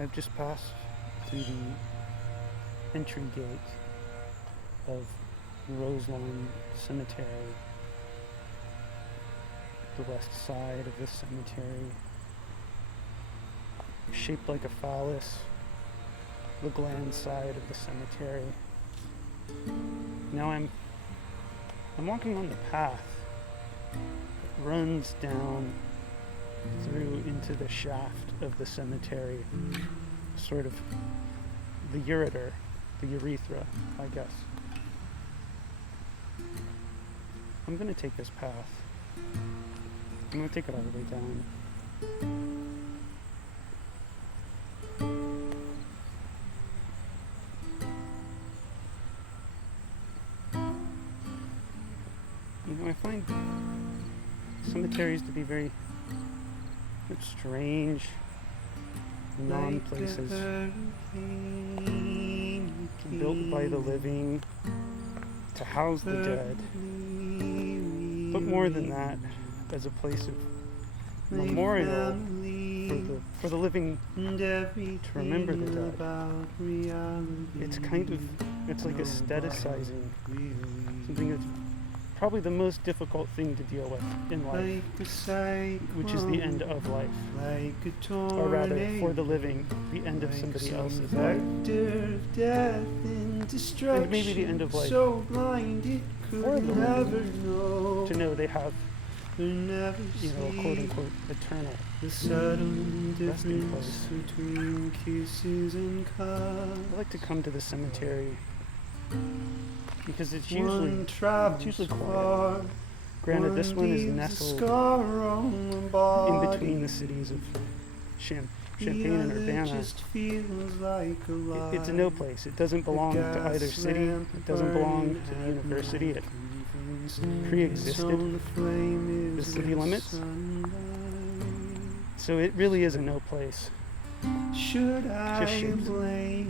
I've just passed through the entry gate of Roselawn Cemetery, the west side of this cemetery, shaped like a phallus, the gland side of the cemetery. Now I'm walking on the path that runs down through into the shaft of the cemetery, sort of the ureter, the urethra, I guess. I'm going to take this path. I'm going to take it all the way down. You know, I find cemeteries to be very strange non-places, built by the living to house the dead, but more than that, as a place of memorial for the living to remember the dead. It's like aestheticizing something that's probably the most difficult thing to deal with in life, which is the end of life, or rather, for the living, the end of somebody else's life, and maybe the end of life for the living, to know they have, a quote-unquote eternal resting place. I like to come to the cemetery because it's usually quiet. Granted, this one is nestled in between the cities of Champaign and Urbana. It's a no place. It doesn't belong to either city. It doesn't belong to the university. It pre-existed the city limits. So it really is a no place. Just shaped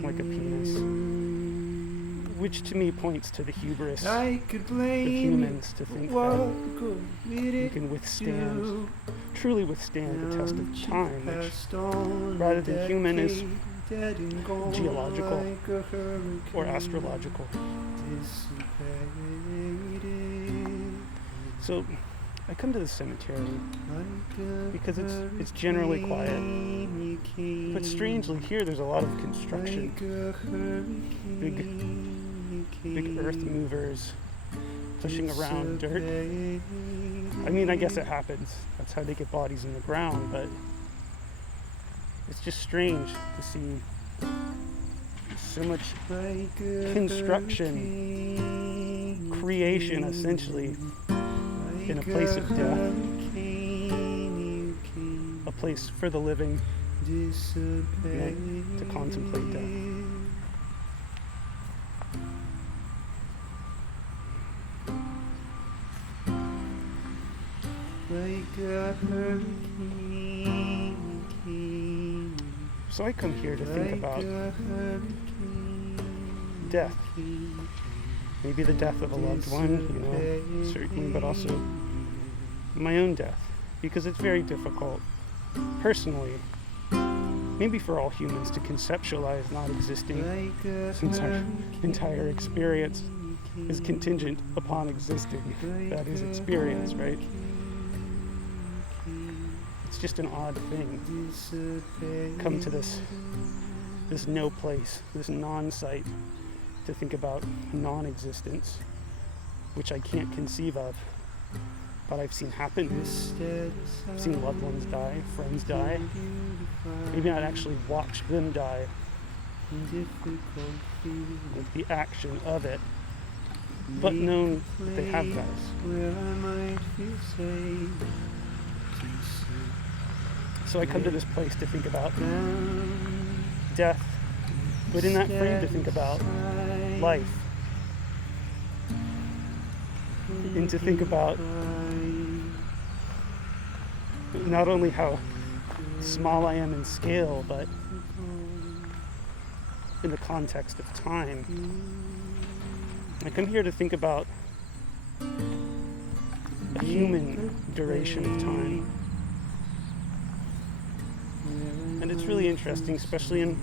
like a penis. Which to me points to the hubris of humans to think that we can truly withstand the test of time, which rather than human is geological or astrological. So I come to the cemetery because it's generally quiet, but strangely here there's a lot of construction, big earth movers pushing around dirt. I mean, I guess it happens. That's how they get bodies in the ground, but it's just strange to see so much construction, creation essentially, in a place of death, a place for the living to contemplate death. So I come here to think about death. Maybe the death of a loved one, certainly, but also my own death. Because it's very difficult, personally, maybe for all humans, to conceptualize not existing, since our entire experience is contingent upon existing. That is experience, right? It's just an odd thing. Come to this no place, this non-site, to think about non-existence, which I can't conceive of, but I've seen happen. I've seen loved ones die, friends die, maybe not actually watch them die, like the action of it, but known that they have died. So I come to this place to think about death, but in that frame to think about life, and to think about not only how small I am in scale, but in the context of time. I come here to think about a human duration of time. And it's really interesting, especially in,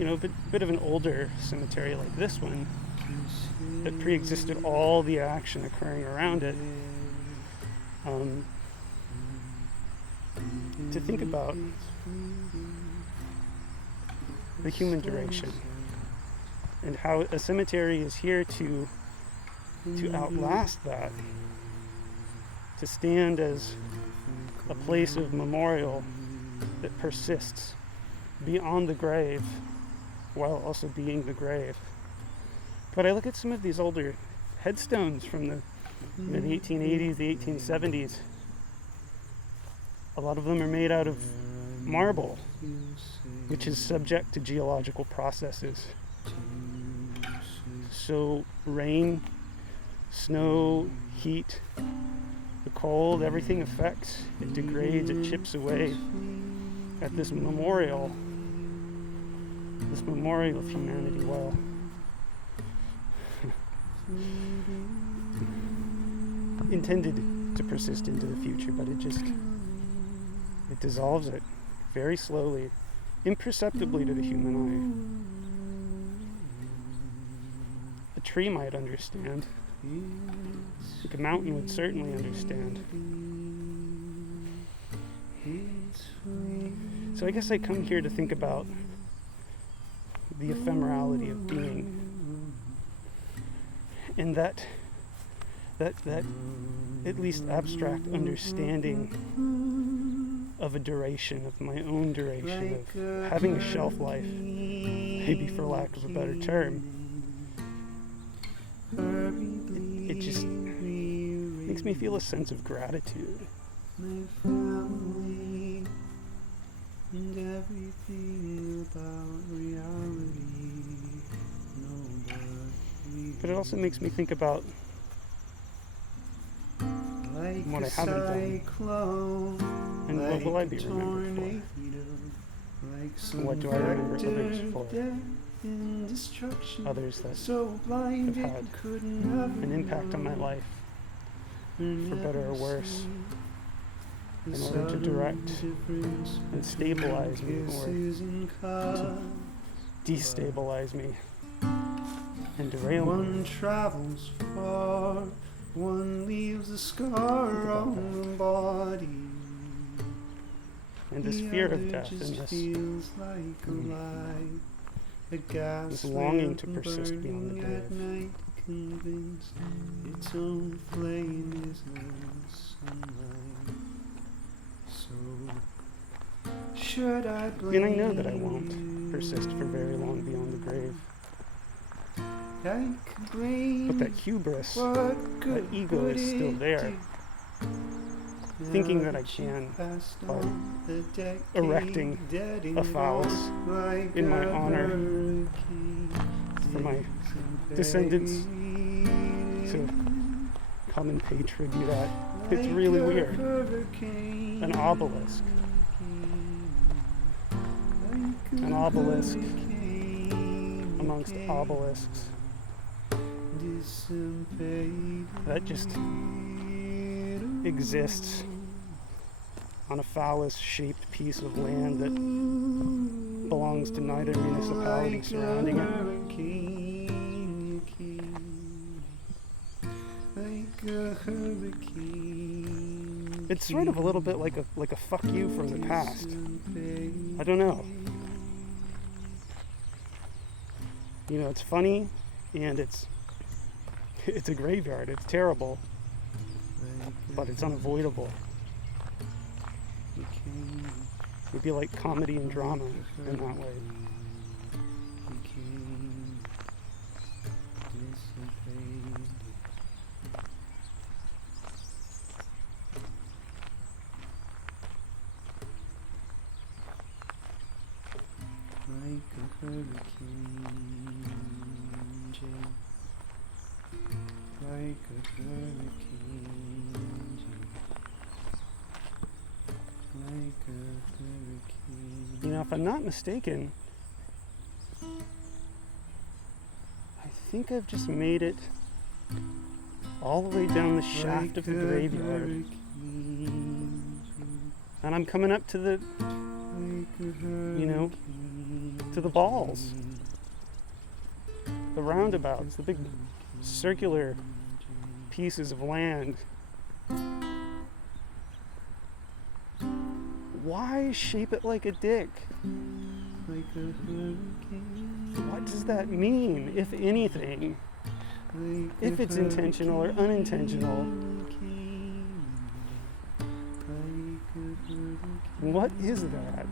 a bit of an older cemetery like this one that pre-existed all the action occurring around it. To think about the human duration and how a cemetery is here to outlast that, to stand as a place of memorial that persists beyond the grave while also being the grave. But I look at some of these older headstones from the 1880s, the 1870s. A lot of them are made out of marble, which is subject to geological processes. So rain, snow, heat, the cold, everything affects, it degrades, it chips away at this memorial of humanity. Well, intended to persist into the future, but it dissolves it very slowly, imperceptibly to the human eye. A tree might understand. I think a mountain would certainly understand. So I guess I come here to think about the ephemerality of being, and that at least abstract understanding of a duration, of my own duration, of having a shelf life, maybe for lack of a better term. It just makes me feel a sense of gratitude. My family and everything about reality. But it also makes me think about what I haven't done, and what will I be remembered for, and what do I remember others for, others that have had an impact on my life, for better or worse, in order to direct and stabilize me, or to destabilize me and derail me. One travels far, one leaves a scar on the body, and this fear of death, and this longing to persist beyond the grave. Its own flame is no sunlight. So should I blame? And I know that I won't persist for very long beyond the grave. But that hubris, that ego is still there, thinking that I can by erecting a phallus in my honor for my descendants to come and pay tribute at. It's really weird. An obelisk. An obelisk amongst obelisks. That just exists on a phallus-shaped piece of land that belongs to neither municipality surrounding it. It's sort of a little bit like a fuck you from the past. I don't know. It's funny, and it's a graveyard. It's terrible, but it's unavoidable. It'd be like comedy and drama in that way. Like a hurricane, like a hurricane, like a hurricane. If I'm not mistaken, I think I've just made it all the way down the shaft of the graveyard. And I'm coming up to the you know, to the balls, the roundabouts, the big circular pieces of land. Why shape it like a dick? What does that mean, if anything? If it's intentional or unintentional? What is that?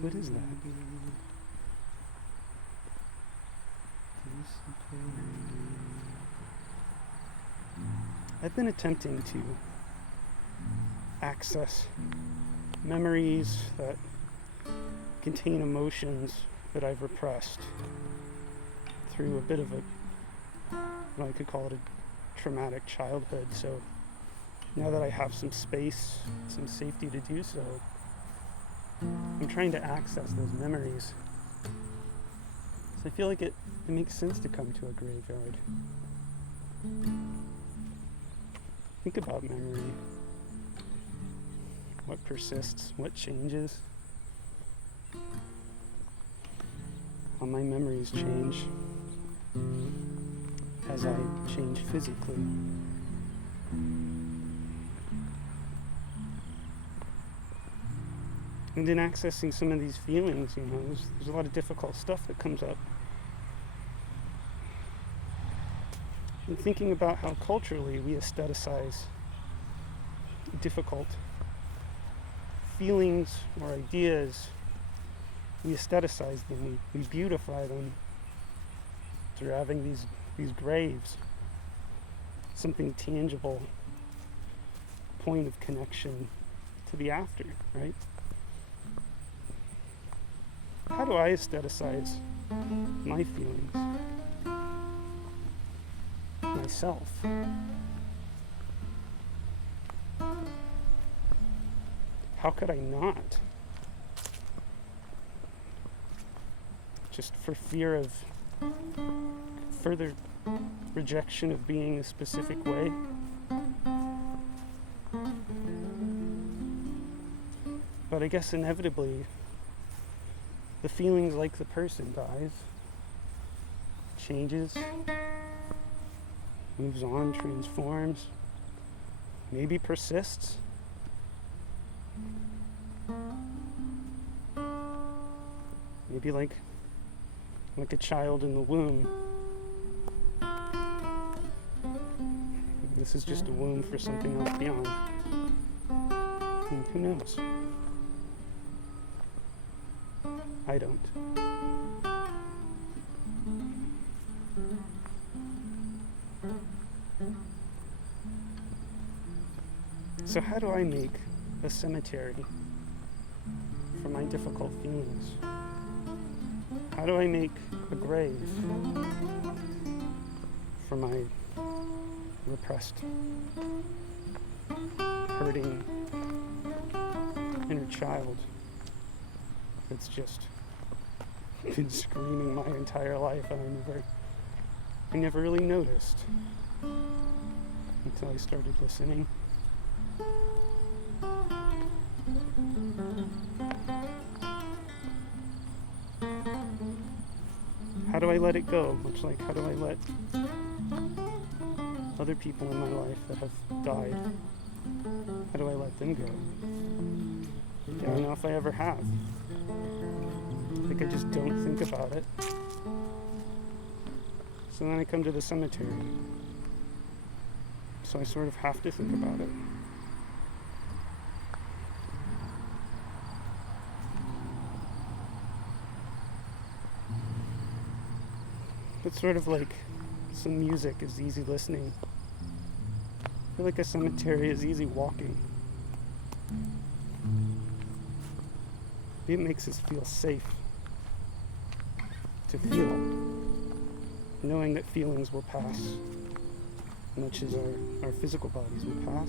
What is that? I've been attempting to access memories that contain emotions that I've repressed through a bit of a, well, I could call it a traumatic childhood. So now that I have some space, some safety to do so, I'm trying to access those memories. So I feel like it makes sense to come to a graveyard. Think about memory. What persists? What changes? How my memories change as I change physically. And in accessing some of these feelings, you know, there's a lot of difficult stuff that comes up. And thinking about how culturally we aestheticize difficult feelings or ideas, we aestheticize them, we beautify them through having these graves, something tangible, point of connection to the after, right? How do I aestheticize my feelings? Myself? How could I not? Just for fear of further rejection of being a specific way? But I guess inevitably, the feelings like the person dies, changes, moves on, transforms, maybe persists. Maybe like a child in the womb. This is just a womb for something else beyond. And who knows? I don't. So how do I make a cemetery for my difficult feelings? How do I make a grave for my repressed, hurting inner child that's just been screaming my entire life, and I never really noticed until I started listening. How do I let it go? Much like how do I let other people in my life that have died, how do I let them go? I don't know if I ever have. I think I just don't think about it. So then I come to the cemetery. So I sort of have to think about it. It's sort of like some music is easy listening. I feel like a cemetery is easy walking. It makes us feel safe to feel, knowing that feelings will pass, much as our physical bodies will pass.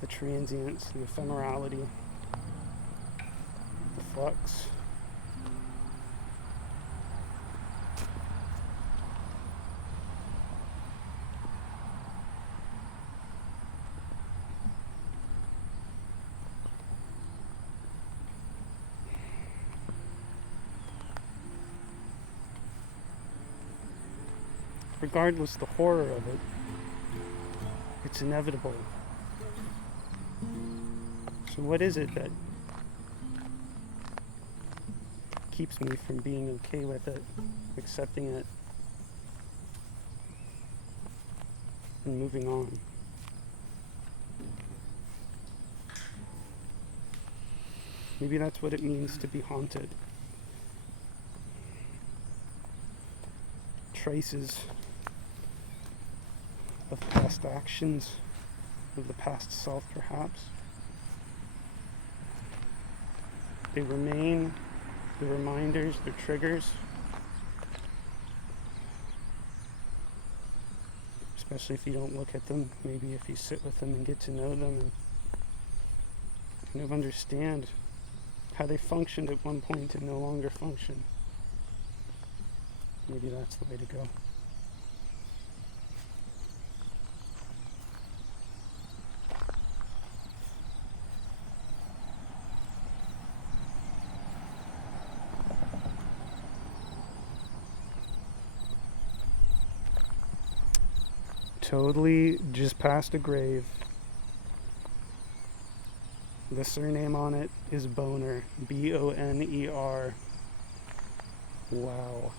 the transience, the ephemerality, the flux. Regardless the horror of it, it's inevitable. So what is it that keeps me from being okay with it, accepting it, and moving on? Maybe that's what it means to be haunted. Traces of past actions, of the past self perhaps. They remain, the reminders, the triggers, especially if you don't look at them, maybe if you sit with them and get to know them and kind of understand how they functioned at one point and no longer function. Maybe that's the way to go. Totally just past a grave. The surname on it is Boner. B-O-N-E-R. Wow.